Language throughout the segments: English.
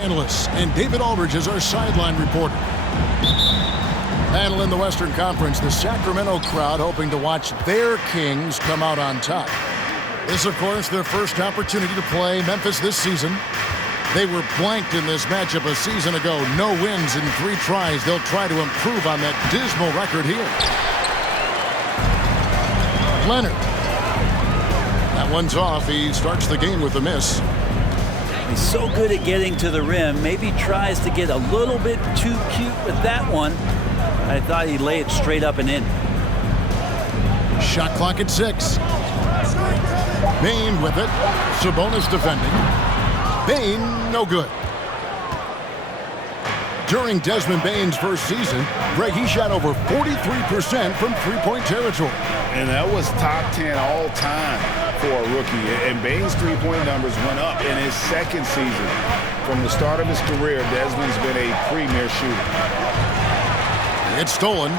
Analysts, and David Aldridge is our sideline reporter. Battle in the Western Conference, the Sacramento crowd hoping to watch their Kings come out on top. This, of course, their first opportunity to play Memphis this season. They were blanked in this matchup a season ago. No wins in 3 tries. They'll try to improve on that dismal record here. Leonard. That one's off. He starts the game with a miss. He's so good at getting to the rim. Maybe tries to get a little bit too cute with that one. I thought he'd lay it straight up and in. Shot clock at 6. Bane with it. Sabonis defending. Bane, no good. During Desmond Bane's first season, Greg, he shot over 43% from three-point territory. And that was top 10 all time for a rookie. And Bane's three-point numbers went up in his second season. From the start of his career, Desmond's been a premier shooter. It's stolen.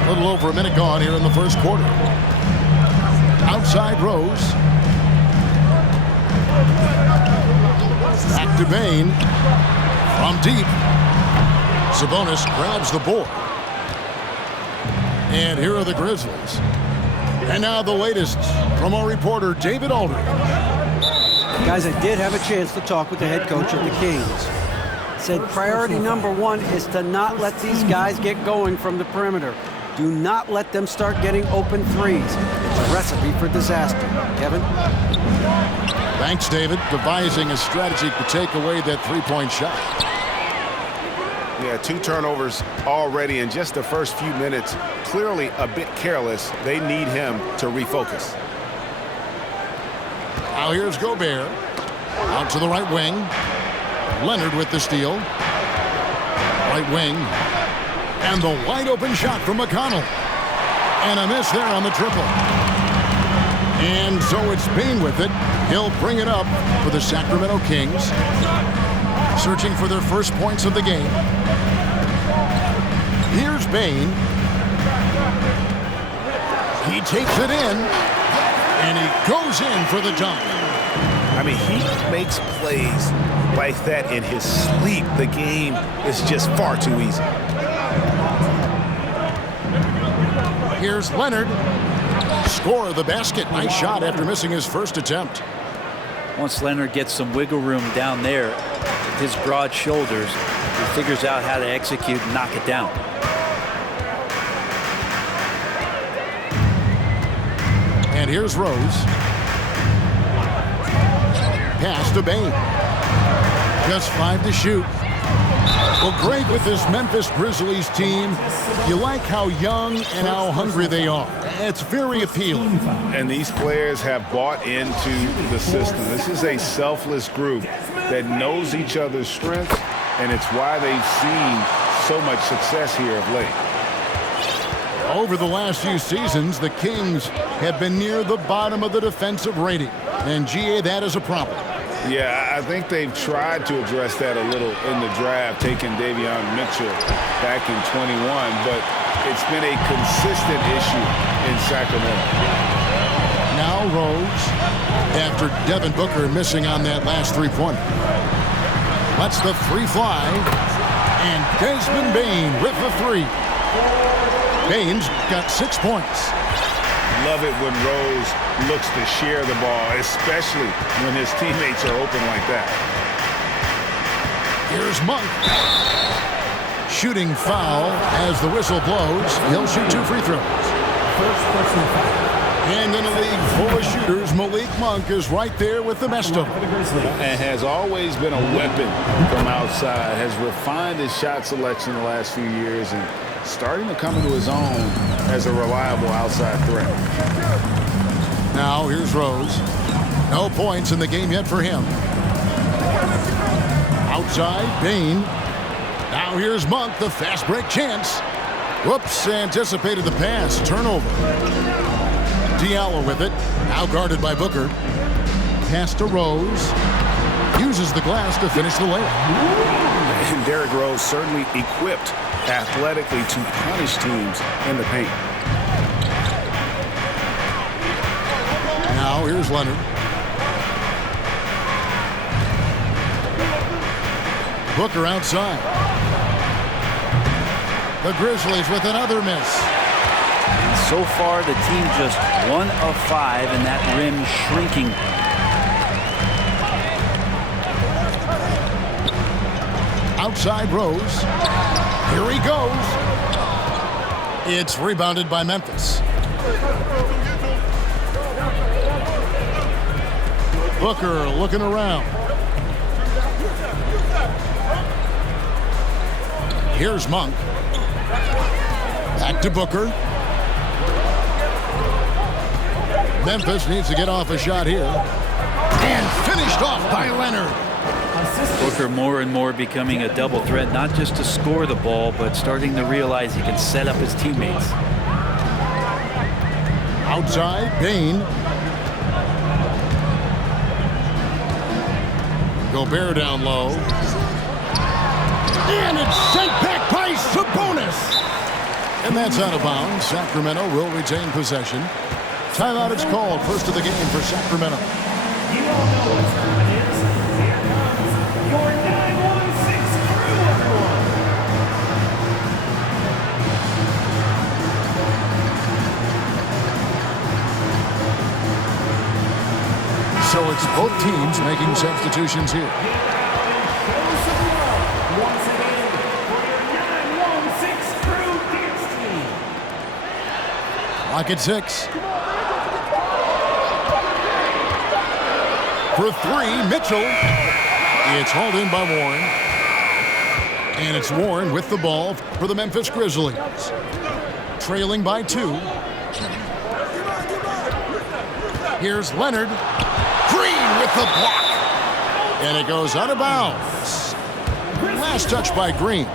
A little over a minute gone here in the first quarter. Outside Rose. Back to Bane. From deep. Sabonis grabs the board. And here are the Grizzlies. And now the latest from our reporter, David Aldridge. Guys, I did have a chance to talk with the head coach of the Kings. Said priority number 1 is to not let these guys get going from the perimeter. Do not let them start getting open threes. It's a recipe for disaster. Kevin? Thanks, David. Devising a strategy to take away that three-point shot. Yeah, 2 turnovers already in just the first few minutes. Clearly a bit careless. They need him to refocus. Now here's Gobert. Out to the right wing. Leonard with the steal. Right wing. And the wide open shot from McConnell. And a miss there on the triple. And so it's Bane with it. He'll bring it up for the Sacramento Kings. Searching for their first points of the game. Here's Bane. He takes it in. And he goes in for the dunk. I mean, he makes plays like that in his sleep. The game is just far too easy. Here's Leonard. Score the basket. Nice shot after missing his first attempt. Once Leonard gets some wiggle room down there with his broad shoulders, he figures out how to execute and knock it down. And here's Rose. Pass to Bane. Just 5 to shoot. Well, Greg, with this Memphis Grizzlies team, you like how young and how hungry they are. It's very appealing. And these players have bought into the system. This is a selfless group that knows each other's strengths, and it's why they've seen so much success here of late. Over the last few seasons, the Kings have been near the bottom of the defensive rating. And, GA, that is a problem. Yeah, I think they've tried to address that a little in the draft, taking Davion Mitchell back in 21, but it's been a consistent issue in Sacramento. Now Rose, after Devin Booker missing on that last three-pointer. Lets the three fly, and Desmond Bane with the 3. Bane's got 6 points. Love it when Rose looks to share the ball, especially when his teammates are open like that. Here's Monk. Shooting foul as the whistle blows. He'll shoot 2 free throws. And in a league full of shooters, Malik Monk is right there with the best of them. And has always been a weapon from outside, has refined his shot selection the last few years, and starting to come into his own as a reliable outside threat. Now here's Rose. No points in the game yet for him. Outside, Bane. Now here's Monk, the fast break chance. Whoops, anticipated the pass. Turnover. Diallo with it. Now guarded by Booker. Pass to Rose. Uses the glass to finish the layup. And Derrick Rose certainly equipped athletically to punish teams in the paint. Now here's Leonard. Booker outside. The Grizzlies with another miss. And so far, the team just 1 of 5, and that rim shrinking. Outside Rose. Here he goes. It's rebounded by Memphis. Booker looking around. Here's Monk. Back to Booker. Memphis needs to get off a shot here. And finished off by Leonard. Booker more and more becoming a double threat, not just to score the ball, but starting to realize he can set up his teammates. Outside, Bain. Gobert down low. And it's sent back by Sabonis. And that's out of bounds. Sacramento will retain possession. Timeout is called. First of the game for Sacramento. You all know what time it is. Here comes your 916 crew, everyone. So it's both teams making substitutions here. Once again, for your 916 crew dance team. Clock at 6. For 3, Mitchell. It's hauled in by Warren. And it's Warren with the ball for the Memphis Grizzlies. Trailing by 2. Here's Leonard. Green with the block. And it goes out of bounds. Last touch by Green.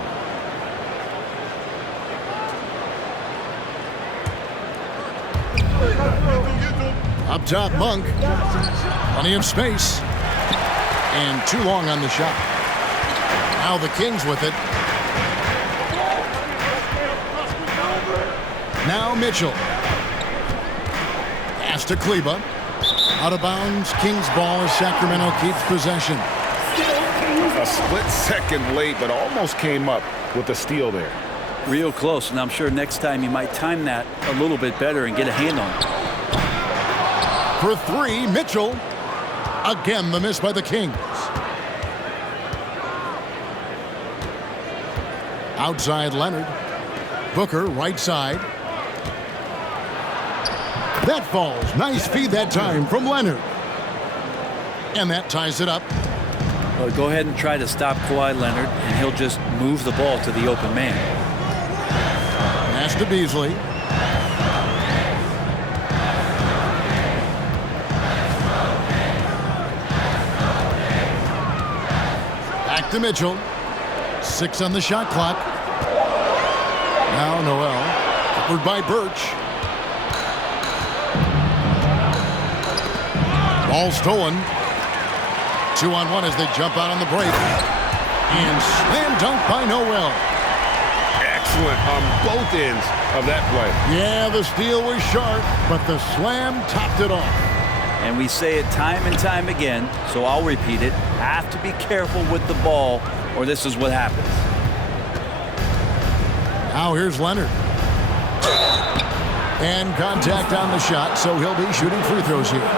Up top, Monk. Plenty of space. And too long on the shot. Now the Kings with it. Now Mitchell. Pass to Kleba. Out of bounds. Kings ball as Sacramento keeps possession. A split second late, but almost came up with a steal there. Real close, and I'm sure next time you might time that a little bit better and get a hand on it. For 3, Mitchell. Again, the miss by the Kings. Outside Leonard. Booker, right side. That falls. Nice feed that time from Leonard. And that ties it up. Well, go ahead and try to stop Kawhi Leonard, and he'll just move the ball to the open man. Pass to Beasley. Back to Mitchell. 6 on the shot clock. Now Noel. Covered by Birch. Ball stolen. 2-on-1 as they jump out on the break. And slam dunk by Noel. Excellent on both ends of that play. Yeah, the steal was sharp, but the slam topped it off. And we say it time and time again, so I'll repeat it. Have to be careful with the ball, or this is what happens. Now here's Leonard. And contact on the shot, so he'll be shooting free throws here.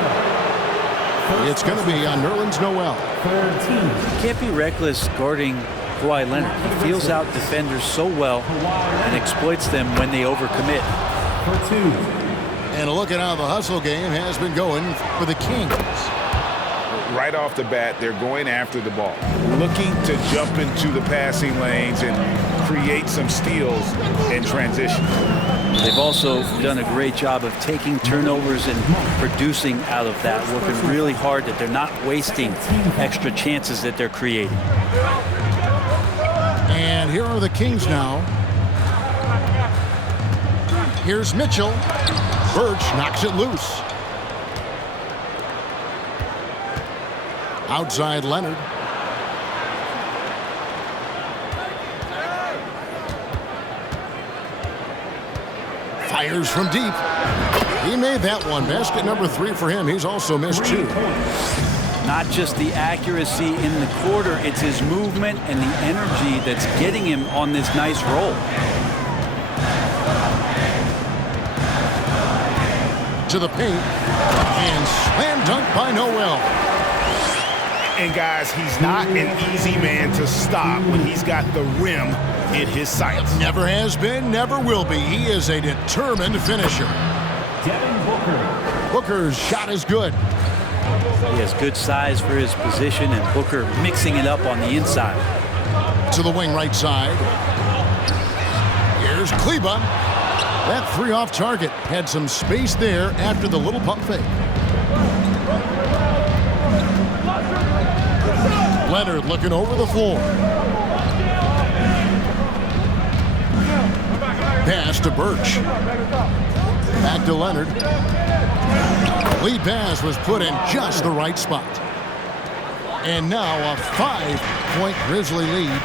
It's going to be on Nerlens Noel. You can't be reckless guarding Kawhi Leonard. He feels out defenders so well and exploits them when they overcommit. And a look at how the hustle game has been going for the Kings. Right off the bat, they're going after the ball, looking to jump into the passing lanes and create some steals in transition. They've also done a great job of taking turnovers and producing out of that, working really hard that they're not wasting extra chances that they're creating. And here are the Kings now. Here's Mitchell. Birch knocks it loose. Outside Leonard. Fires from deep. He made that one. Basket number 3 for him. He's also missed 2. Not just the accuracy in the quarter, it's his movement and the energy that's getting him on this nice roll. To the paint, and slam dunk by Noel. And guys, he's not an easy man to stop when he's got the rim in his sights. Never has been, never will be. He is a determined finisher. Devin Booker. Booker's shot is good. He has good size for his position, and Booker mixing it up on the inside. To the wing right side. Here's Kleba. That three off target. Had some space there after the little pump fake. Leonard looking over the floor. Pass to Birch. Back to Leonard. Lead pass was put in just the right spot. And now a 5-point Grizzly lead.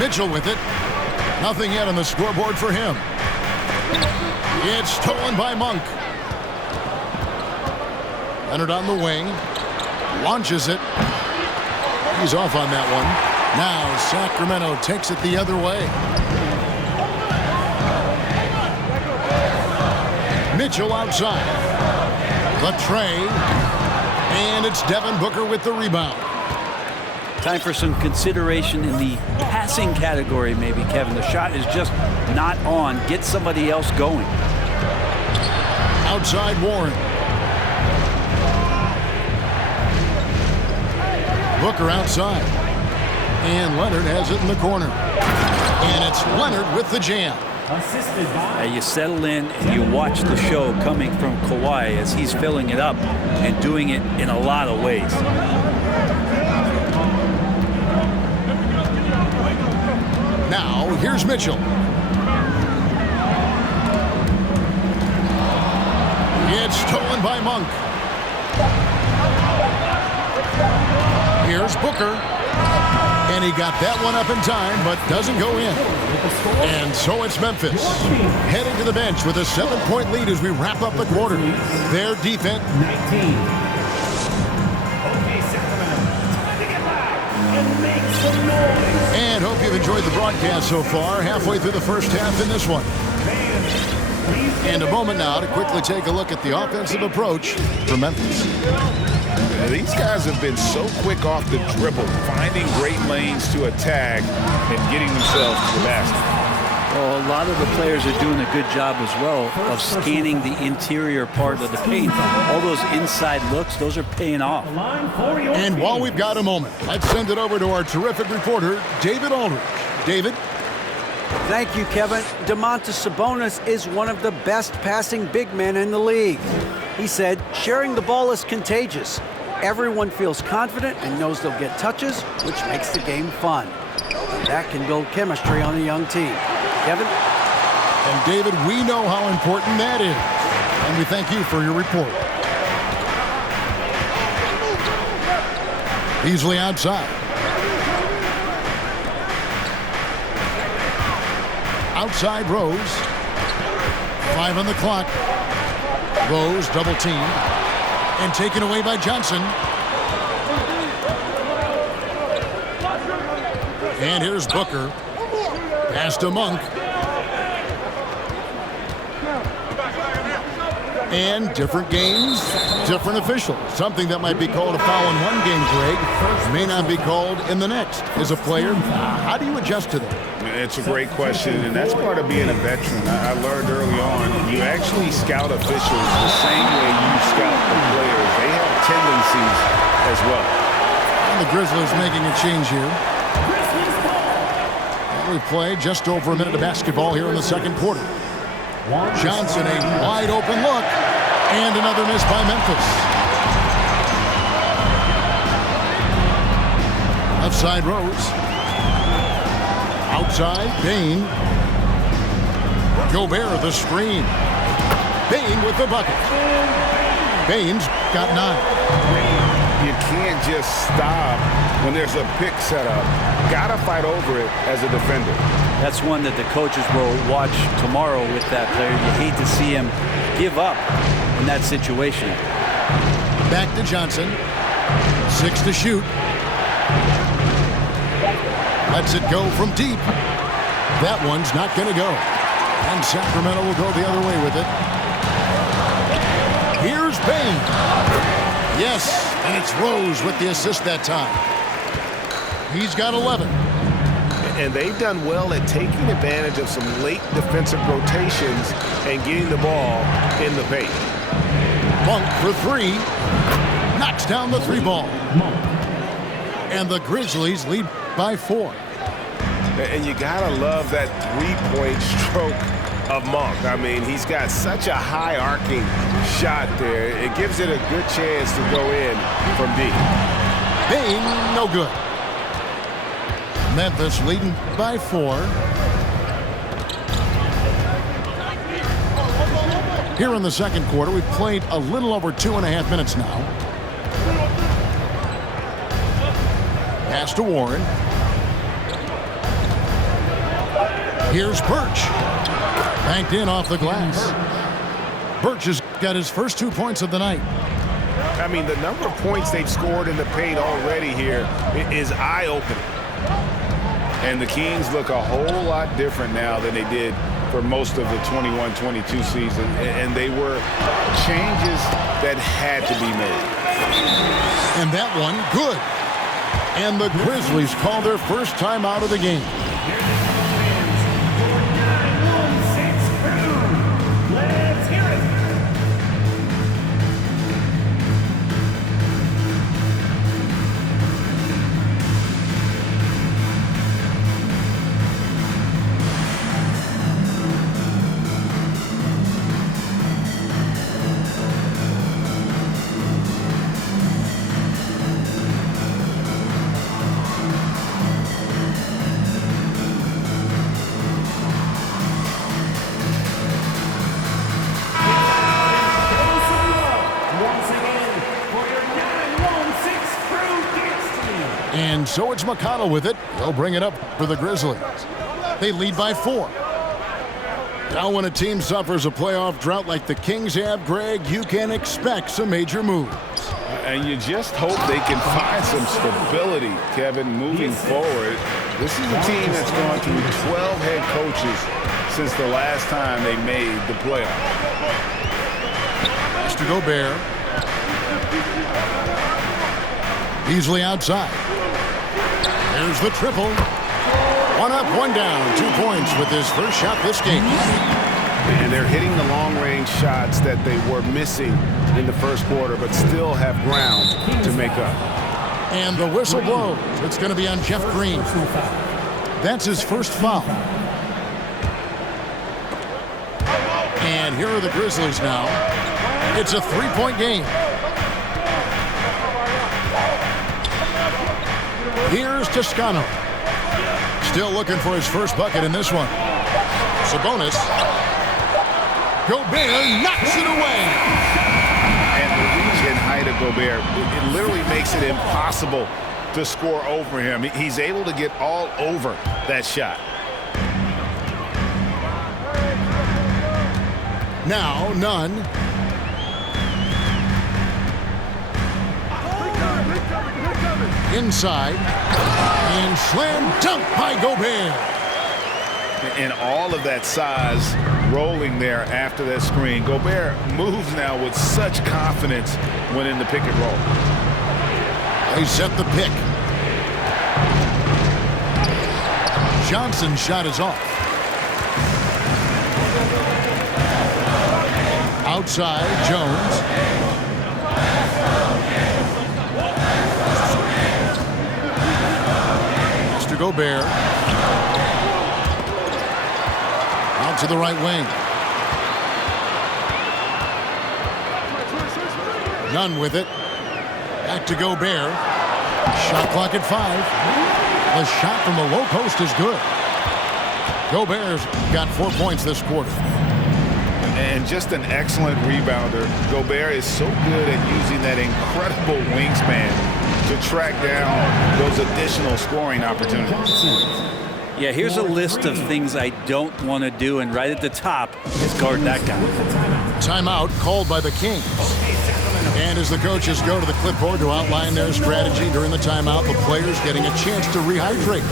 Mitchell with it. Nothing yet on the scoreboard for him. It's stolen by Monk. Leonard on the wing. Launches it. He's off on that one. Now Sacramento takes it the other way. Mitchell outside. The tray. And it's Devin Booker with the rebound. Time for some consideration in the passing category, maybe, Kevin. The shot is just not on. Get somebody else going. Outside Warren. Booker outside. And Leonard has it in the corner. And it's Leonard with the jam. Assisted by. You settle in and you watch the show coming from Kawhi as he's filling it up and doing it in a lot of ways. Now, here's Mitchell. It's stolen by Monk. Here's Booker. And he got that one up in time, but doesn't go in. And so it's Memphis. Heading to the bench with a 7-point lead as we wrap up the quarter. Their defense. 19. Okay, Sacramento. Time to get back and make some noise. And hope you've enjoyed the broadcast so far. Halfway through the first half in this one. And a moment now to quickly take a look at the offensive approach for Memphis. These guys have been so quick off the dribble, finding great lanes to attack and getting themselves to the basket. Well, a lot of the players are doing a good job as well of scanning the interior part of the paint. All those inside looks, those are paying off. And while we've got a moment, let's send it over to our terrific reporter, David Aldridge. David? Thank you, Kevin. Domantas Sabonis is one of the best passing big men in the league. He said, sharing the ball is contagious. Everyone feels confident and knows they'll get touches, which makes the game fun. And that can build chemistry on a young team. Kevin? And David, we know how important that is. And we thank you for your report. Beasley outside. Outside Rose. 5 on the clock. Rose double team. And taken away by Johnson. And here's Booker. Pass to Monk. And different games, different officials. Something that might be called a foul in one game, Greg, may not be called in the next. As a player, how do you adjust to that? It's a great question, and that's part of being a veteran. I learned early on, you actually scout officials the same way you scout the players. They have tendencies as well. And the Grizzlies making a change here. We play just over a minute of basketball here in the second quarter. Johnson, a wide open look, and another miss by Memphis. Outside Rose. Outside, Bain. Gobert, the screen. Bain with the bucket. Bain's got 9. You can't just stop when there's a pick set up. Gotta fight over it as a defender. That's one that the coaches will watch tomorrow with that player. You hate to see him give up in that situation. Back to Johnson. 6 to shoot. Lets it go from deep. That one's not going to go. And Sacramento will go the other way with it. Here's Bain. Yes, and it's Rose with the assist that time. He's got 11. And they've done well at taking advantage of some late defensive rotations and getting the ball in the paint. Monk for 3. Knocks down the 3 ball. And the Grizzlies lead by 4. And you gotta love that three-point stroke of Monk. I mean, he's got such a high arcing shot there. It gives it a good chance to go in from deep. Bain, no good. Memphis leading by 4. Here in the second quarter, we've played a little over 2.5 minutes now. Pass to Warren. Here's Birch. Banked in off the glass. Birch has got his first 2 points of the night. I mean, the number of points they've scored in the paint already here is eye-opening. And the Kings look a whole lot different now than they did for most of the 21-22 season. And they were changes that had to be made. And that one, good. And the Grizzlies call their first time out of the game. Let's hear it. And so it's McConnell with it. He'll bring it up for the Grizzlies. They lead by 4. Now when a team suffers a playoff drought like the Kings have, Greg, you can expect some major moves. And you just hope they can find some stability, Kevin, moving forward. This is a team that's gone through 12 head coaches since the last time they made the playoffs. Pass to Gobert. Beasley outside. There's the triple. 1 up, 1 down. 2 points with his first shot this game. And they're hitting the long-range shots that they were missing in the first quarter, but still have ground to make up. And the whistle blows. It's going to be on Jeff Green. That's his first foul. And here are the Grizzlies now. It's a 3-point game. Here's Toscano. Still looking for his first bucket in this one. Sabonis. Gobert knocks it away. And the reach and height of Gobert, it literally makes it impossible to score over him. He's able to get all over that shot. Now, Nunn. Inside. And slam dunk by Gobert. And all of that size rolling there after that screen. Gobert moves now with such confidence when in the pick and roll. They set the pick. Johnson's shot is off. Outside, Jones. Mr. Gobert. Out to the right wing. Nunn with it. Back to Gobert. Shot clock at 5. The shot from the low post is good. Gobert's got 4 points this quarter. And just an excellent rebounder. Gobert is so good at using that incredible wingspan to track down those additional scoring opportunities. Yeah, here's a list of things I don't want to do, and right at the top is guard that guy. Timeout called by the Kings. And as the coaches go to the clipboard to outline their strategy during the timeout, the players getting a chance to rehydrate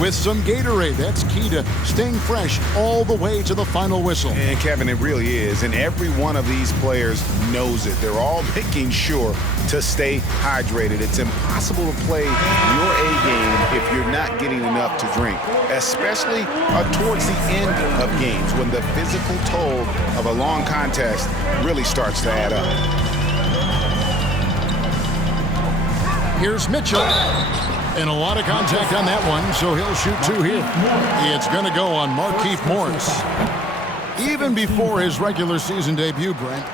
with some Gatorade. That's key to staying fresh all the way to the final whistle. And Kevin, it really is. And every one of these players knows it. They're all making sure to stay hydrated. It's impossible to play your A game if you're not getting enough to drink, especially towards the end of games when the physical toll of a long contest really starts to add up. Here's Mitchell. And a lot of contact on that one, so he'll shoot 2 here. It's going to go on Markieff Morris. Even before his regular season debut, Brent,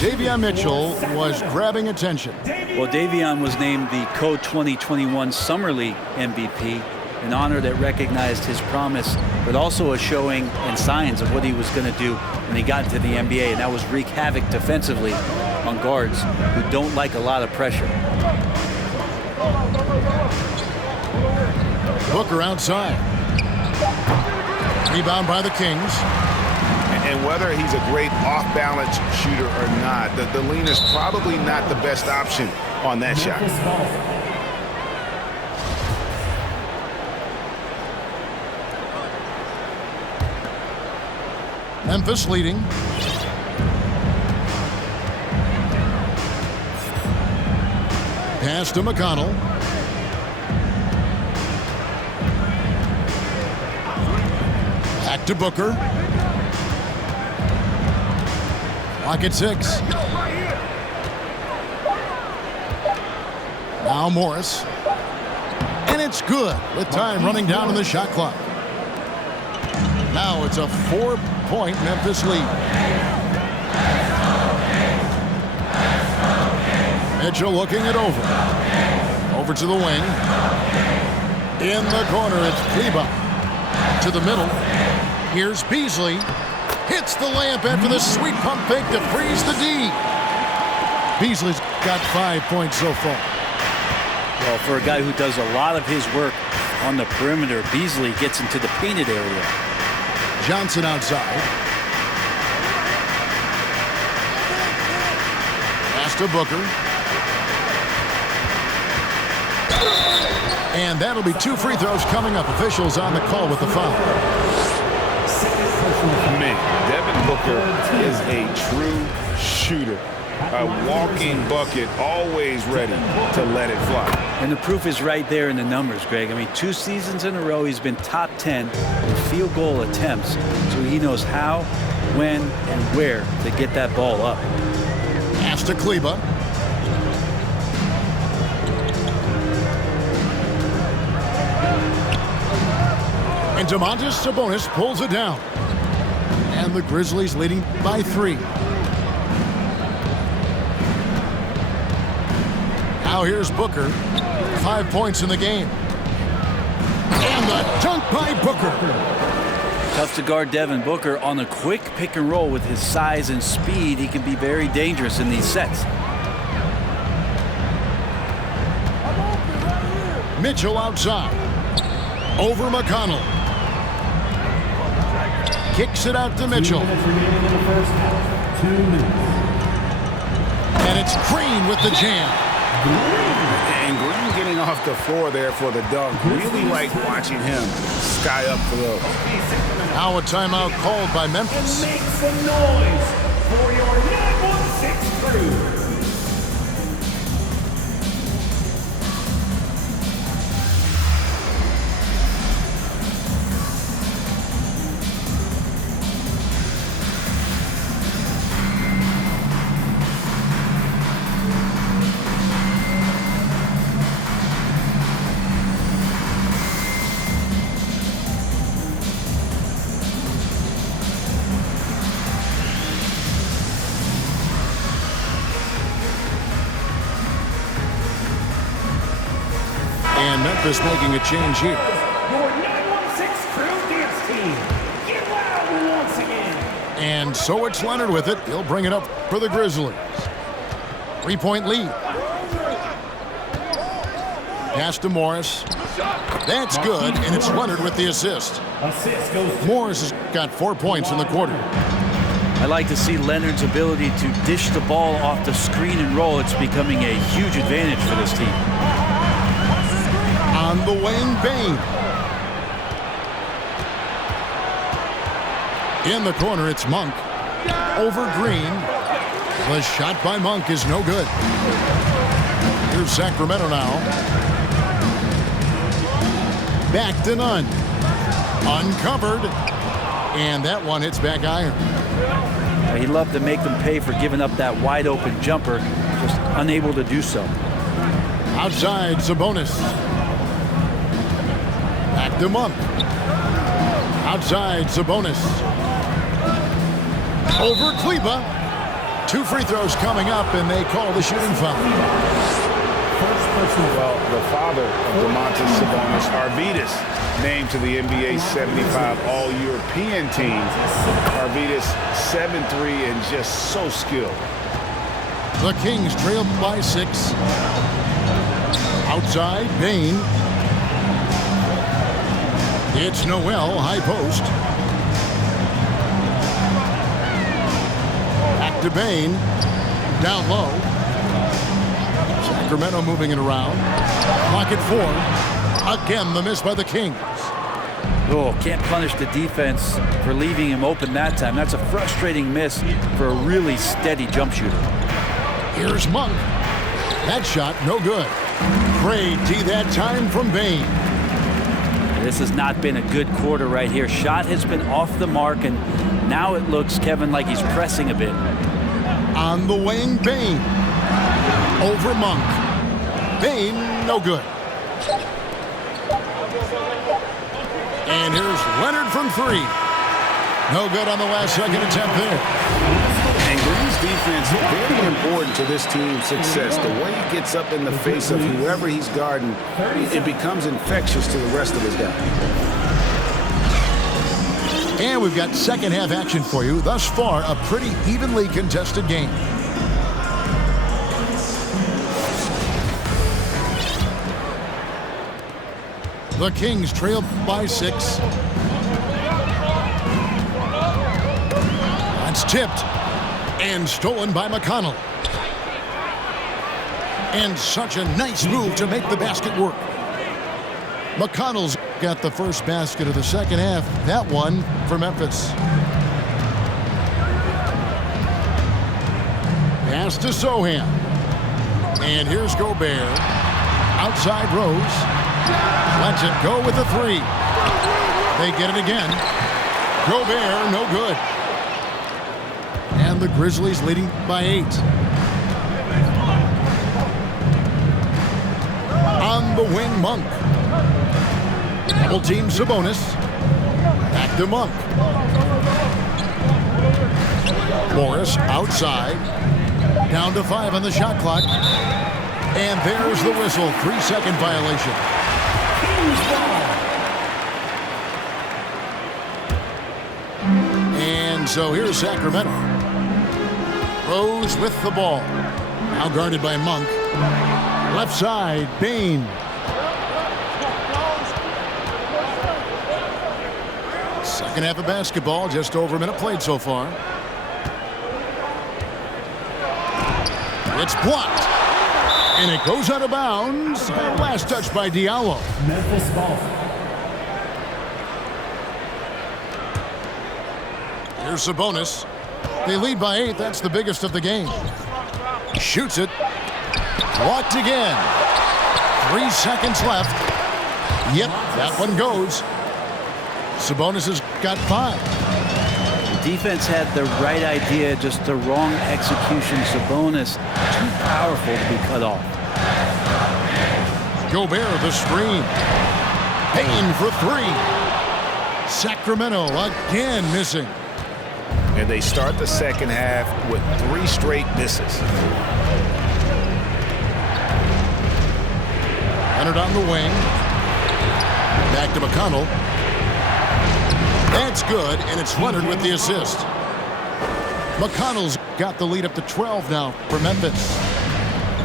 Davion Mitchell was grabbing attention. Well, Davion was named the Co-2021 Summer League MVP, an honor that recognized his promise, but also a showing and signs of what he was going to do when he got into the NBA, and that was wreak havoc defensively on guards who don't like a lot of pressure. Booker outside. Rebound by the Kings. And whether he's a great off-balance shooter or not, the lean is probably not the best option on that shot. Memphis leading. Pass to McConnell. Back to Booker. Clock at 6. Now Morris. And it's good with time running down on the shot clock. Now it's a 4-point Memphis lead. Mitchell looking it over. Over to the wing. In the corner, it's Kleber. To the middle. Here's Beasley. Hits the layup after the sweet pump fake to freeze the D. Beasley's got 5 points so far. Well, for a guy who does a lot of his work on the perimeter, Beasley gets into the painted area. Johnson outside. Pass to Booker. And that'll be 2 free throws coming up. Officials on the call with the foul. Man, Devin Booker is a true shooter. A walking bucket, always ready to let it fly. And the proof is right there in the numbers, Greg. I mean, 2 seasons in a row, he's been top 10 in field goal attempts. So he knows how, when, and where to get that ball up. Pass to Kleber. And Domantas Sabonis pulls it down. And the Grizzlies leading by 3. Now here's Booker. 5 points in the game. And the dunk by Booker. Tough to guard Devin Booker on a quick pick and roll with his size and speed. He can be very dangerous in these sets. Mitchell outside. Over McConnell. Kicks it out to Mitchell. And it's Green with the jam. And Green getting off the floor there for the dunk. Really like watching him sky up for those. Now a timeout called by Memphis. Make some noise for your 916 crew. And Memphis making a change here. Your 916 crew dance team. Get loud once again. And so it's Leonard with it. He'll bring it up for the Grizzlies. 3-point lead. Pass to Morris. That's good, and it's Leonard with the assist. Assist goes to Morris has got 4 points in the quarter. I like to see Leonard's ability to dish the ball off the screen and roll. It's becoming a huge advantage for this team. On the wing, Bain. In the corner, it's Monk. Over Green. The shot by Monk is no good. Here's Sacramento now. Back to none. Uncovered. And that one hits back iron. He loved to make them pay for giving up that wide open jumper, just unable to do so. Outside, Sabonis. Back to Monk. Outside, Sabonis. Over Kleba. 2 free throws coming up, and they call the shooting foul. Well, the father of Domantas Sabonis, Arvydas, named to the NBA 75 All-European team. Arvydas 7'3" and just so skilled. The Kings trail by 6. Outside, Bain. It's Noel, high post. Back to Bain. Down low. Sacramento moving it around. Clock at 4. Again, the miss by the Kings. Oh, can't punish the defense for leaving him open that time. That's a frustrating miss for a really steady jump shooter. Here's Monk. That shot, no good. Great D that time from Bain. This has not been a good quarter right here. Shot has been off the mark, and now it looks, Kevin, like he's pressing a bit. On the wing, Bain. Over Monk. Bain, no good. And here's Leonard from 3. No good on the last second attempt there. And Green's defense is very important to this team's success. The way he gets up in the face of whoever he's guarding, it becomes infectious to the rest of his guys. And we've got second half action for you. Thus far, a pretty evenly contested game. The Kings trail by 6. That's tipped and stolen by McConnell. And such a nice move to make the basket work. McConnell's got the first basket of the second half. That one for Memphis. Pass to Sohan. And here's Gobert. Outside Rose. Lets it go with a 3. They get it again. Gobert, no good. And the Grizzlies leading by 8. On the wing, Monk. Double team Sabonis. Back to Monk. Morris outside. Down to 5 on the shot clock. And there's the whistle. 3-second violation. And so here's Sacramento. Rose with the ball. Now guarded by Monk. Left side, Bain. Second half of basketball, just over a minute played so far. It's blocked. And it goes out of bounds. Last touch by Diallo. Memphis ball. Here's Sabonis. They lead by 8. That's the biggest of the game. Shoots it. Blocked again. 3 seconds left. Yep, that one goes. Sabonis has got 5. The defense had the right idea, just the wrong execution. Sabonis too powerful to be cut off. Gobert the screen. Payne for 3. Sacramento again missing. And they start the second half with 3 straight misses. Leonard on the wing. Back to McConnell. That's good, and it's Leonard with the assist. McConnell's got the lead up to 12 now for Memphis.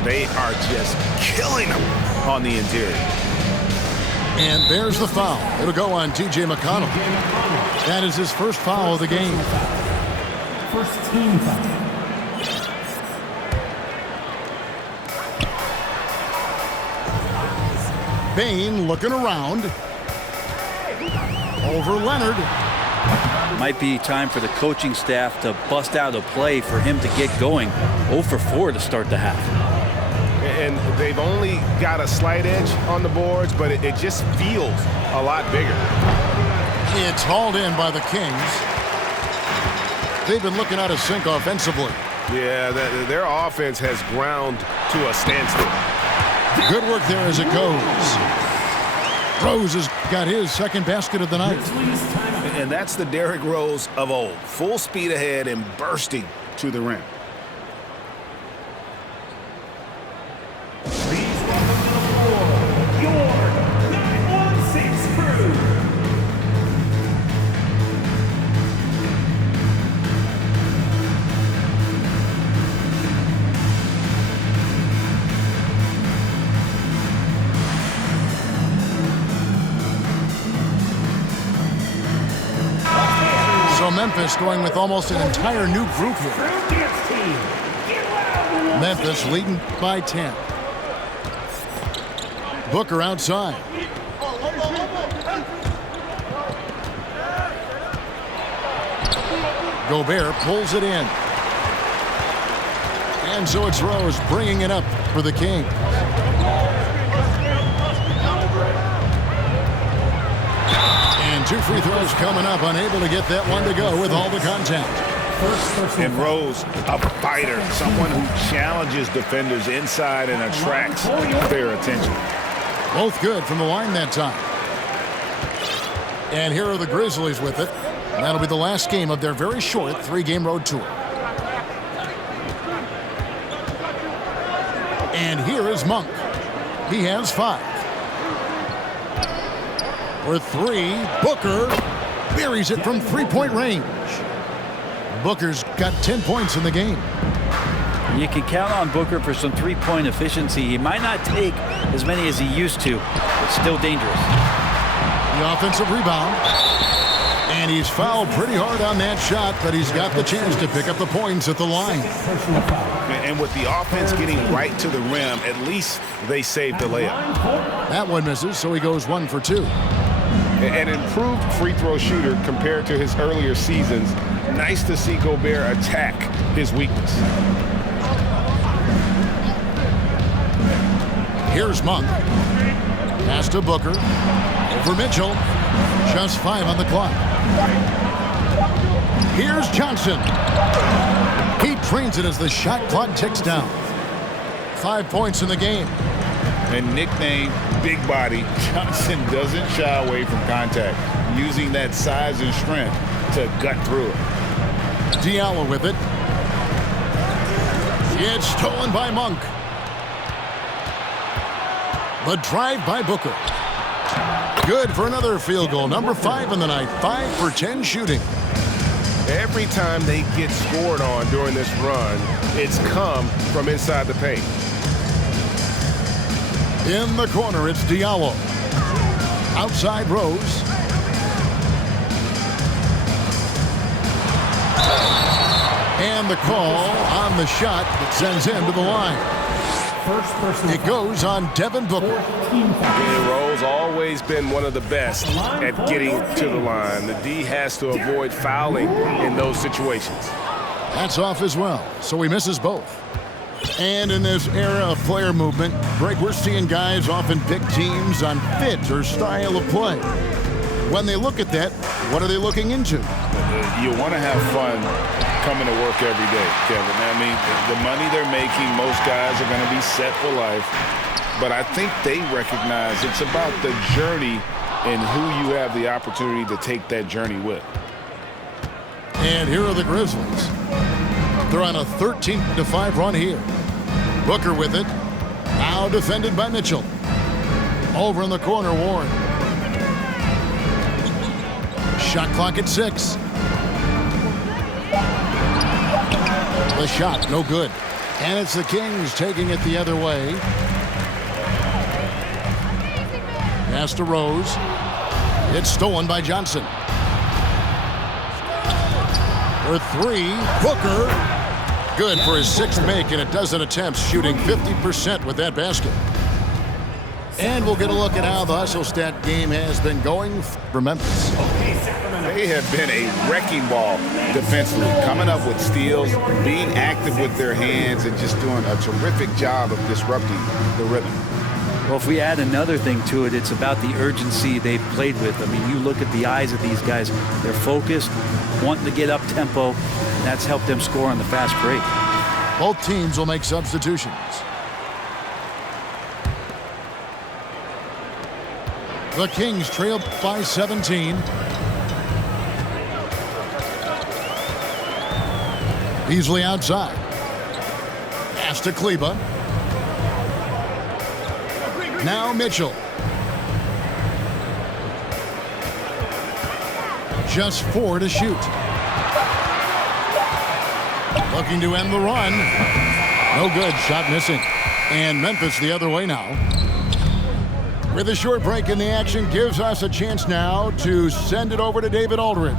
They are just killing them on the interior. And there's the foul. It'll go on T.J. McConnell. That is his first foul of the game. First team foul. Bain looking around. Over Leonard. Might be time for the coaching staff to bust out a play for him to get going. 0 for 4 to start the half. And they've only got a slight edge on the boards, but it just feels a lot bigger. It's hauled in by the Kings. They've been looking out of sync offensively. Yeah, their offense has ground to a standstill. Good work there as it goes. Rose has got his second basket of the night. And that's the Derrick Rose of old. Full speed ahead and bursting to the rim. Please welcome to the floor, your 916 crew. So Memphis going with almost an entire new group here. Dance team, get loud. Memphis leading by 10. Booker outside. Gobert pulls it in. And so it's Rose bringing it up for the Kings. And 2 free throws coming up, unable to get that one to go with all the contact. And Rose, a fighter, someone who challenges defenders inside and attracts their attention. Both good from the line that time. And here are the Grizzlies with it. That'll be the last game of their very short 3-game road tour. And here is Monk. He has 5. For 3, Booker buries it from 3-point range. Booker's got 10 points in the game. You can count on Booker for some three-point efficiency. He might not take as many as he used to, but still dangerous. The offensive rebound. And he's fouled pretty hard on that shot, but he's got the chance to pick up the points at the line. And with the offense getting right to the rim, at least they saved the layup. That one misses, so he goes 1 for 2. An improved free throw shooter compared to his earlier seasons. Nice to see Gobert attack his weakness. Here's Monk. Pass to Booker. Over Mitchell. Just 5 on the clock. Here's Johnson. He trains it as the shot clock ticks down. 5 points in the game. And nicknamed Big Body, Johnson doesn't shy away from contact, using that size and strength to gut through it. Diallo with it. It's stolen by Monk. The drive by Booker. Good for another field goal. Number 5 in the night. 5 for 10 shooting. Every time they get scored on during this run, it's come from inside the paint. In the corner, it's Diallo. Outside Rose. And the call on the shot that sends him to the line. It goes on Devin Booker. And Rose always been one of the best at getting to the line. The D has to avoid fouling in those situations. That's off as well, so he misses both. And in this era of player movement, Greg, we're seeing guys often pick teams on fit or style of play. When they look at that, what are they looking into? You want to have fun coming to work every day, Kevin. I mean, the money they're making, most guys are going to be set for life. But I think they recognize it's about the journey and who you have the opportunity to take that journey with. And here are the Grizzlies. They're on a 13-5 run here. Booker with it. Now defended by Mitchell. Over in the corner, Warren. Shot clock at 6. The shot, no good. And it's the Kings taking it the other way. Pass to Rose. It's stolen by Johnson. For three, Booker. Good for his sixth make in a dozen attempts, shooting 50% with that basket. And we'll get a look at how the hustle stat game has been going for Memphis. They have been a wrecking ball defensively, coming up with steals, being active with their hands, and just doing a terrific job of disrupting the rhythm. Well, if we add another thing to it, it's about the urgency they've played with. I mean, you look at the eyes of these guys. They're focused, wanting to get up tempo, and that's helped them score on the fast break. Both teams will make substitutions. The Kings trail by 17. Beasley outside. Pass to Kleba. Now Mitchell. Just 4 to shoot. Looking to end the run. No good. Shot missing. And Memphis the other way now. With a short break in the action, gives us a chance now to send it over to David Aldridge.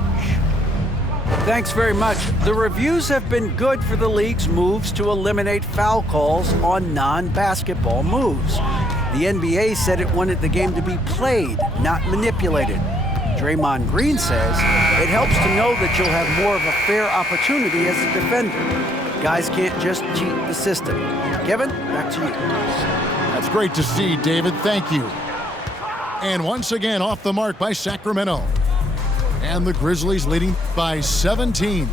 Thanks very much. The reviews have been good for the league's moves to eliminate foul calls on non-basketball moves. The NBA said it wanted the game to be played, not manipulated. Draymond Green says it helps to know that you'll have more of a fair opportunity as a defender. Guys can't just cheat the system. Kevin, back to you. That's great to see, David. Thank you. And once again, off the mark by Sacramento. And the Grizzlies leading by 17.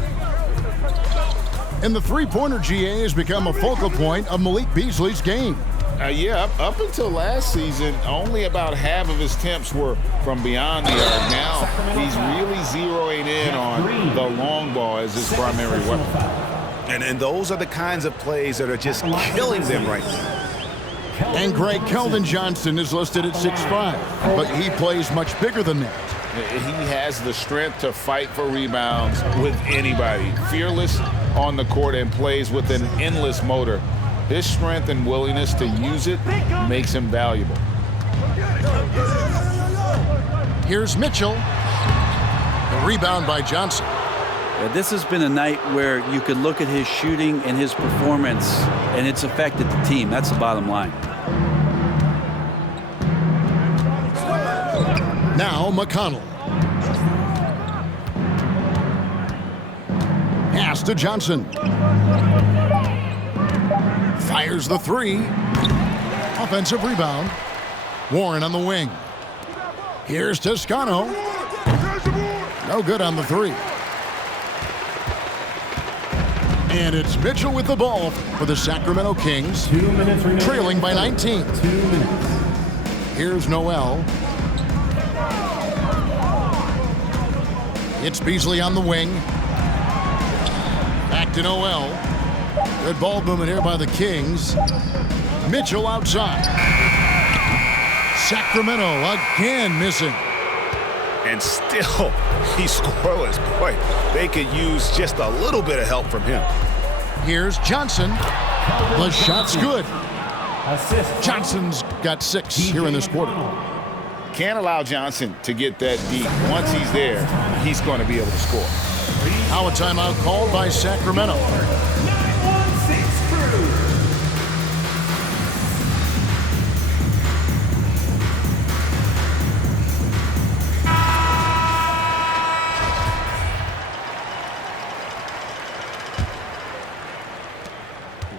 And the three-pointer GA has become a focal point of Malik Beasley's game. Up until last season, only about half of his attempts were from beyond the arc. Now he's really zeroing in on the long ball as his primary weapon. And those are the kinds of plays that are just killing them right now. And Greg, Keldon Johnson is listed at 6'5", but he plays much bigger than that. He has the strength to fight for rebounds with anybody. Fearless on the court and plays with an endless motor. His strength and willingness to use it makes him valuable. Here's Mitchell. The rebound by Johnson. This has been a night where you could look at his shooting and his performance, and it's affected the team. That's the bottom line. Now McConnell. Pass to Johnson. Fires the three. Offensive rebound. Warren on the wing. Here's Toscano. No good on the three. And it's Mitchell with the ball for the Sacramento Kings. 2 minutes remaining. Trailing by 19. 2 minutes. Here's Noel. It's Beasley on the wing. Back to Noel. Good ball movement here by the Kings. Mitchell outside. Sacramento again missing. And still, he's scoreless. Boy, they could use just a little bit of help from him. Here's Johnson. The shot's good. Assist. Johnson's got 6 here in this quarter. Can't allow Johnson to get that deep. Once he's there, he's going to be able to score. Now a timeout called by Sacramento. 916 crew.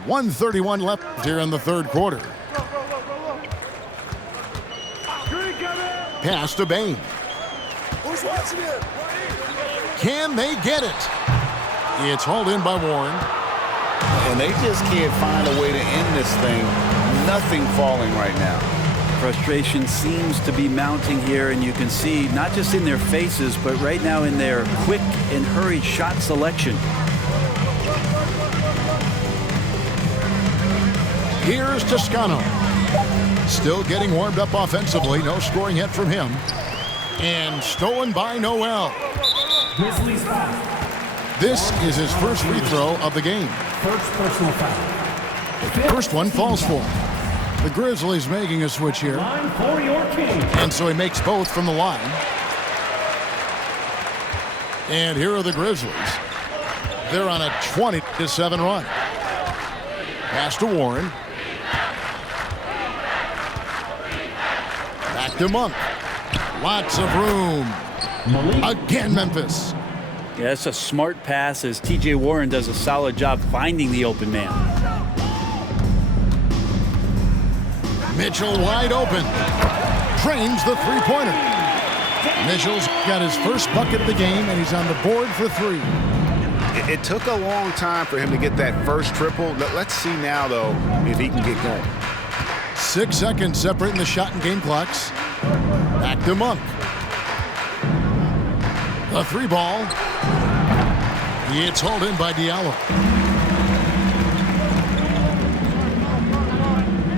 .131 left here in the third quarter. Pass to Bain. Who's watching it? Can they get it? It's hauled in by Warren. And they just can't find a way to end this thing. Nothing falling right now. Frustration seems to be mounting here, and you can see not just in their faces, but right now in their quick and hurried shot selection. Here's Toscano. Still getting warmed up offensively. No scoring yet from him. And stolen by Noel. Grizzlies foul. This is his first free throw of the game. First personal foul. First one falls for him. The Grizzlies making a switch here. Line for your king. And so he makes both from the line. And here are the Grizzlies. They're on a 20-7 run. Pass to Warren. Back to Monk. Lots of room. Again, Memphis. Yeah, that's a smart pass as T.J. Warren does a solid job finding the open man. Mitchell wide open. Drains the three-pointer. Mitchell's got his first bucket of the game, and he's on the board for 3. It took a long time for him to get that first triple. Let's see now, though, if he can get going. 6 seconds separating the shot and game clocks. Back to Monk. The 3-ball. It's hauled in by Diallo.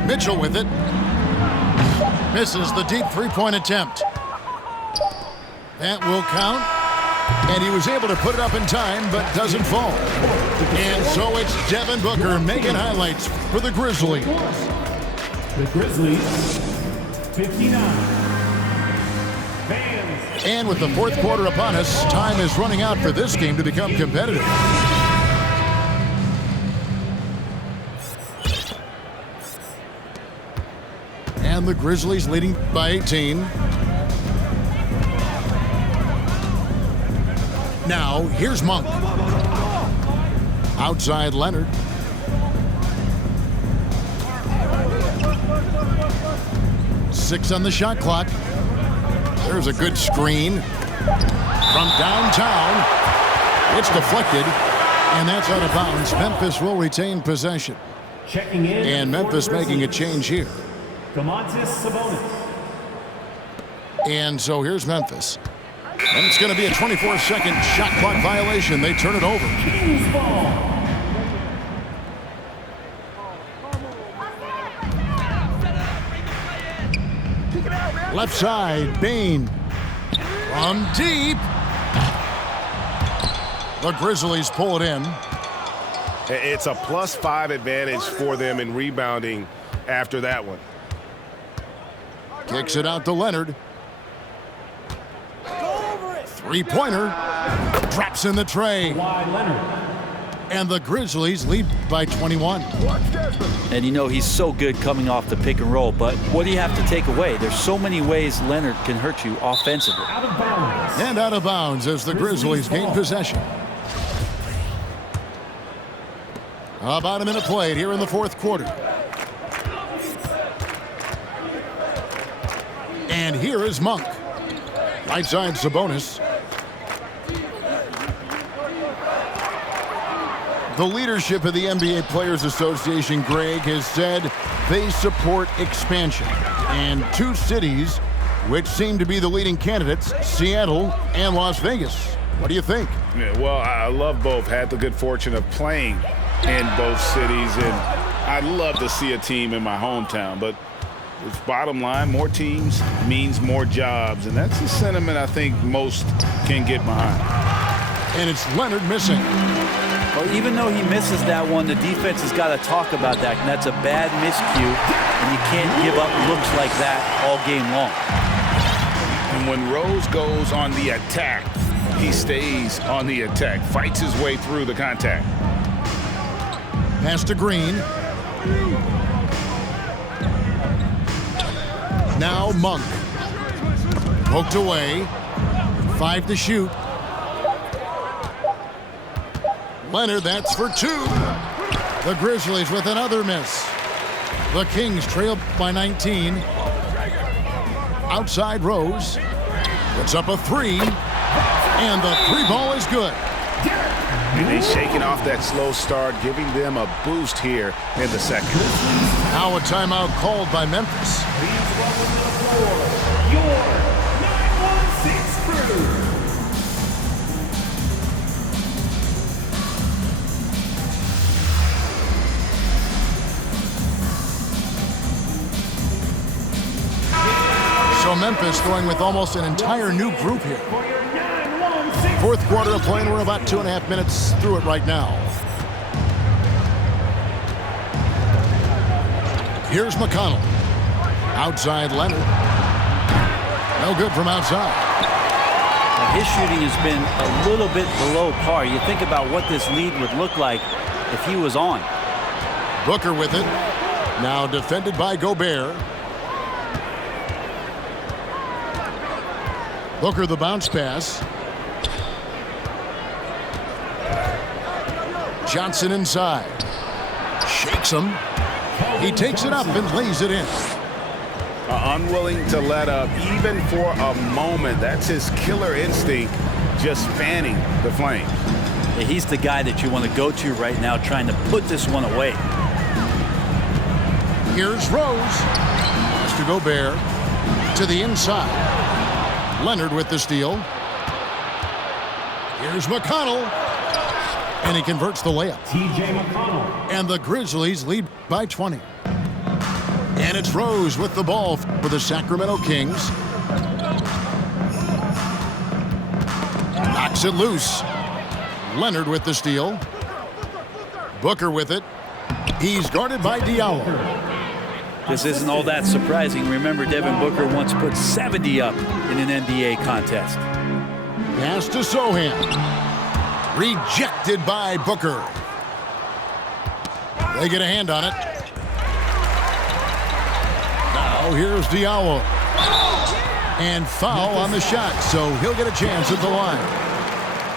Mitchell with it. Misses the deep 3-point attempt. That will count. And he was able to put it up in time, but doesn't fall. And so it's Devin Booker making highlights for the Grizzlies. The Grizzlies, 59. Fans. And with the fourth quarter upon us, time is running out for this game to become competitive. And the Grizzlies leading by 18. Now, here's Monk. Outside Leonard. Six on the shot clock. There's a good screen from downtown. It's deflected, and that's out of bounds. Memphis will retain possession. Checking in. And Memphis making a change here. Sabonis. And so here's Memphis. And it's going to be a 24-second shot clock violation. They turn it over. Kings ball. Left side, Bain. From deep. The Grizzlies pull it in. It's a +5 advantage for them in rebounding after that one. Kicks it out to Leonard. Three-pointer. Drops in the tray. Wide Leonard. And the Grizzlies lead by 21. And you know he's so good coming off the pick and roll, but what do you have to take away? There's so many ways Leonard can hurt you offensively. Out of bounds. And out of bounds as the Grizzlies gain possession. About a minute played here in the fourth quarter. And here is Monk. Right side Sabonis. The leadership of the NBA Players Association, Greg, has said they support expansion. And two cities which seem to be the leading candidates, Seattle and Las Vegas. What do you think? Yeah, well, I love both. Had the good fortune of playing in both cities, and I'd love to see a team in my hometown. But it's bottom line, more teams means more jobs, and that's a sentiment I think most can get behind. And it's Leonard missing. Well, even though he misses that one, the defense has got to talk about that, and that's a bad miscue, and you can't give up looks like that all game long. And when Rose goes on the attack, he stays on the attack, fights his way through the contact. Pass to Green. Now Monk. Poked away. 5 to shoot. Leonard, that's for 2. The Grizzlies with another miss. The Kings trail by 19. Outside Rose. Puts up a 3. And the 3-ball is good. And he's shaking off that slow start, giving them a boost here in the second. Now a timeout called by Memphis. Please welcome to the floor your 916 crew. So Memphis going with almost an entire new group here. For your 916 Fourth quarter of play, and we're about 2.5 minutes through it right now. Here's McConnell. Outside Leonard. No good from outside. His shooting has been a little bit below par. You think about what this lead would look like if he was on. Booker with it. Now defended by Gobert. Booker the bounce pass. Johnson inside. Shakes him. He takes it up and lays it in. Unwilling to let up even for a moment. That's his killer instinct, just fanning the flames. Yeah, he's the guy that you want to go to right now, trying to put this one away. Here's Rose. Pass to Gobert. To the inside. Leonard with the steal. Here's McConnell. And he converts the layup. T.J. McConnell. And the Grizzlies lead by 20. And it's Rose with the ball for the Sacramento Kings. Knocks it loose. Leonard with the steal. Booker with it. He's guarded by Diallo. This isn't all that surprising. Remember, Devin Booker once put 70 up in an NBA contest. Pass to Sohan. Rejected by Booker. They get a hand on it. Now here's Diallo. And foul on the shot, so he'll get a chance at the line.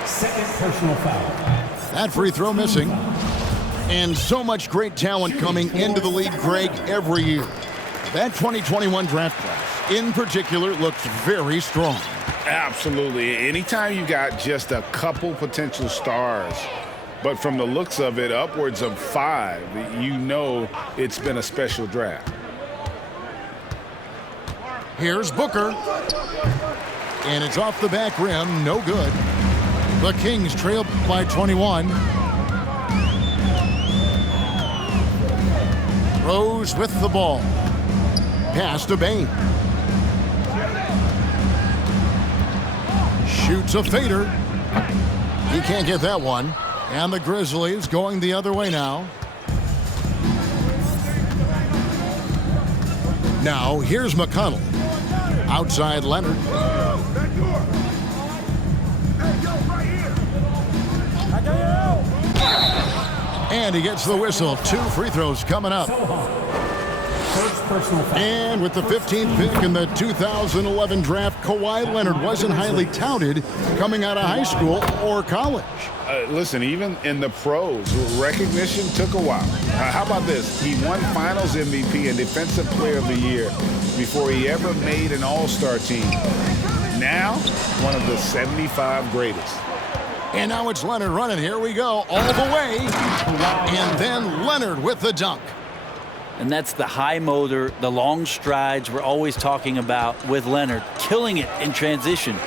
Second personal foul. That free throw missing. And so much great talent coming into the league, Greg, every year. That 2021 draft class, in particular, looks very strong. Absolutely. Anytime you got just a couple potential stars, but from the looks of it, upwards of 5, you know it's been a special draft. Here's Booker. And it's off the back rim, no good. The Kings trail by 21. Rose with the ball. Pass to Bain. Shoots a fader. He can't get that one. And the Grizzlies going the other way now. Now here's McConnell. Outside Leonard. And he gets the whistle. 2 free throws coming up. First personal foul. And with the 15th pick in the 2011 draft, Kawhi Leonard wasn't highly touted coming out of high school or college. Listen, even in the pros, recognition took a while. How about this? He won Finals MVP and Defensive Player of the Year before he ever made an All-Star team. Now, one of the 75 greatest. And now it's Leonard running. Here we go, all the way. And then Leonard with the dunk. And that's the high motor, the long strides we're always talking about with Leonard, killing it in transition.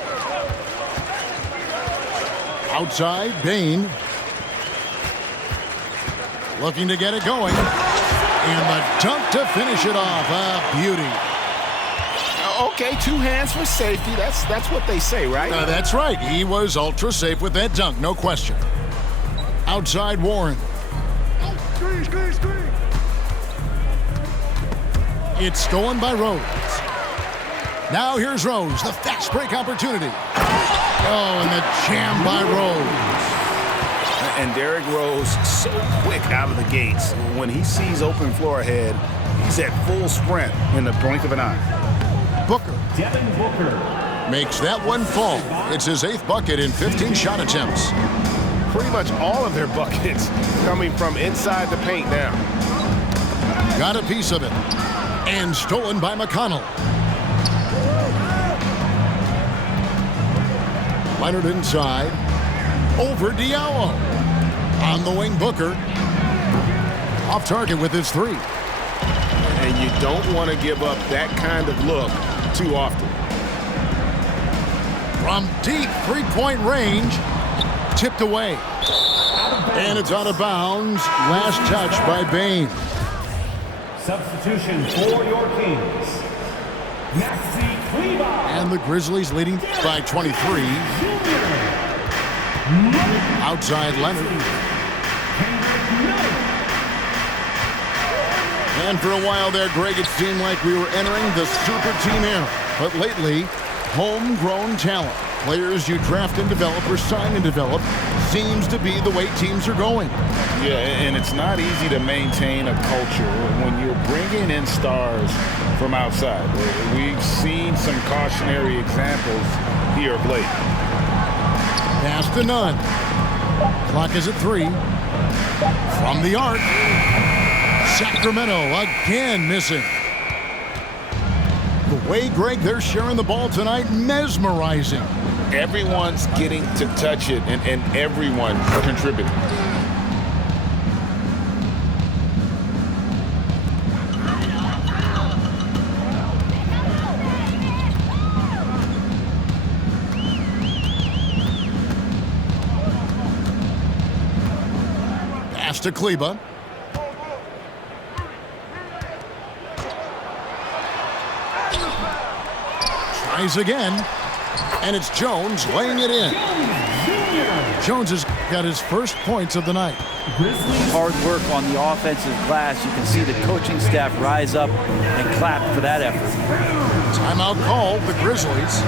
Outside, Bain. Looking to get it going. And the dunk to finish it off. A beauty. Okay, 2 hands for safety. That's what they say, right? That's right. He was ultra safe with that dunk, no question. Outside, Warren. Screen. It's stolen by Rose. Now here's Rose, the fast break opportunity. Oh, and the jam by Rose. And Derrick Rose, so quick out of the gates. When he sees open floor ahead, he's at full sprint in the blink of an eye. Booker Devin Booker. makes that one fall. It's his 8th bucket in 15 shot attempts. Pretty much all of their buckets coming from inside the paint now. Got a piece of it. And stolen by McConnell. Leonard inside. Over Diallo. On the wing, Booker. Off target with his 3. And you don't want to give up that kind of look too often. From deep 3-point range. Tipped away. And it's out of bounds. Last touch by Bain. Substitution for your Kings. Maxi Kleber. And the Grizzlies leading by 23. Outside Leonard. And for a while there, Greg, it seemed like we were entering the super team era. But lately, homegrown talent Players you draft and develop or sign and develop seems to be the way teams are going. Yeah, and it's not easy to maintain a culture when you're bringing in stars from outside. We've seen some cautionary examples here of late. Pass to none. Clock is at 3. From the arc. Sacramento again missing. The way, Greg, they're sharing the ball tonight, mesmerizing. Everyone's getting to touch it, and everyone contributing. Pass to Kleba. Tries again, and it's Jones laying it in. Jones has got his first points of the night. Hard work on the offensive glass. You can see the coaching staff rise up and clap for that effort. Timeout called, the Grizzlies.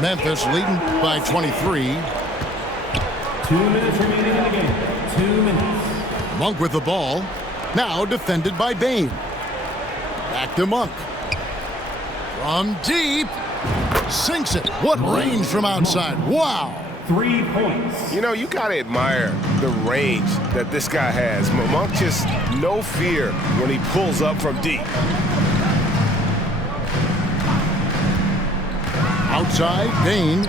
Memphis leading by 23. 2 minutes remaining in the game. 2 minutes. Monk with the ball. Now defended by Bane. Back to Monk. From deep. Sinks it. What range from outside. Wow. 3 points. You know, you got to admire the range that this guy has. Monk just no fear when he pulls up from deep. Outside, Bane.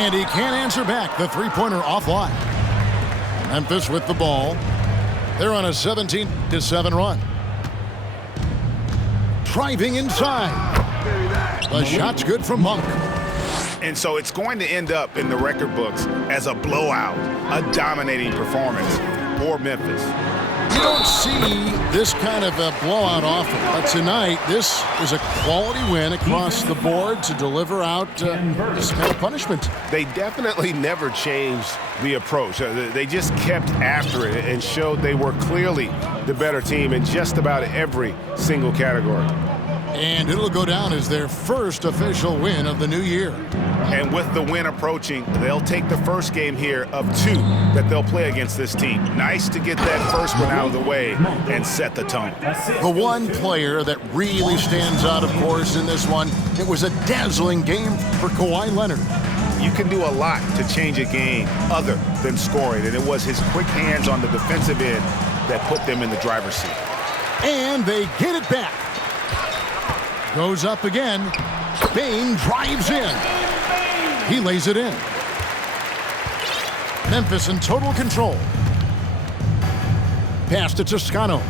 And he can't answer back. The three-pointer offline. Memphis with the ball. They're on a 17-7 run. Driving inside. The shot's good from Monk. And so it's going to end up in the record books as a blowout, a dominating performance for Memphis. You don't see this kind of a blowout often, but tonight this is a quality win across the board to deliver out this kind of punishment. They definitely never changed the approach. They just kept after it and showed they were clearly the better team in just about every single category. And it'll go down as their first official win of the new year. And with the win approaching, they'll take the first game here of 2 that they'll play against this team. Nice to get that first one out of the way and set the tone. The one player that really stands out, of course, in this one, it was a dazzling game for Kawhi Leonard. You can do a lot to change a game other than scoring, and it was his quick hands on the defensive end that put them in the driver's seat. And they get it back. Goes up again. Bane drives in. He lays it in. Memphis in total control. Pass to Toscano.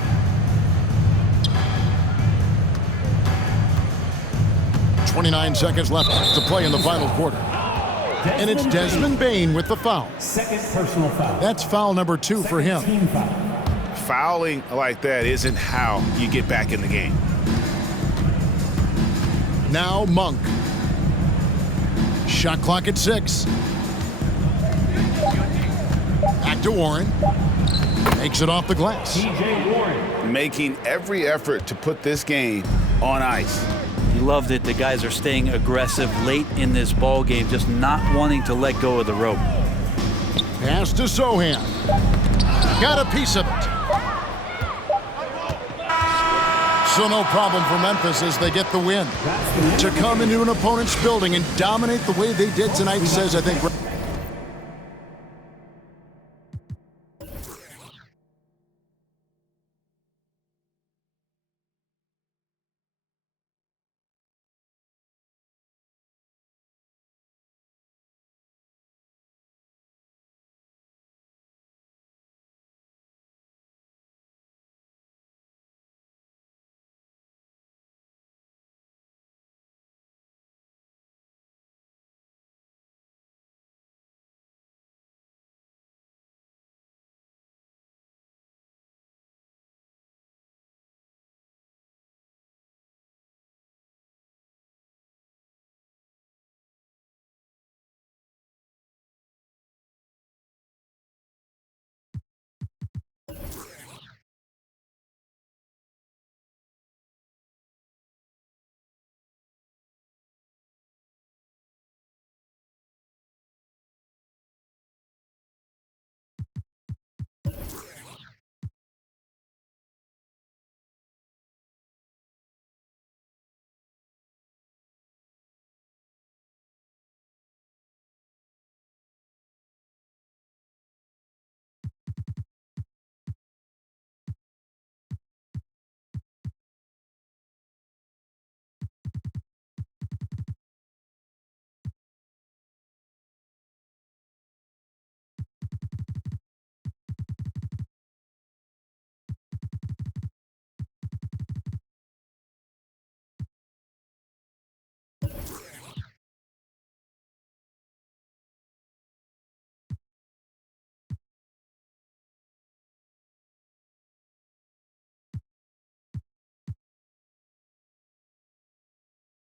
.29 seconds left to play in the final quarter. And it's Desmond Bane with the foul. Second personal foul. That's foul number 2 for him. Team foul. Fouling like that isn't how you get back in the game. Now Monk. Shot clock at 6. Back to Warren. Makes it off the glass. TJ Warren. Making every effort to put this game on ice. You loved it. The guys are staying aggressive late in this ball game, just not wanting to let go of the rope. Pass to Sohan. Got a piece of it. So no problem for Memphis as they get the win. To come into an opponent's building and dominate the way they did tonight says, I think,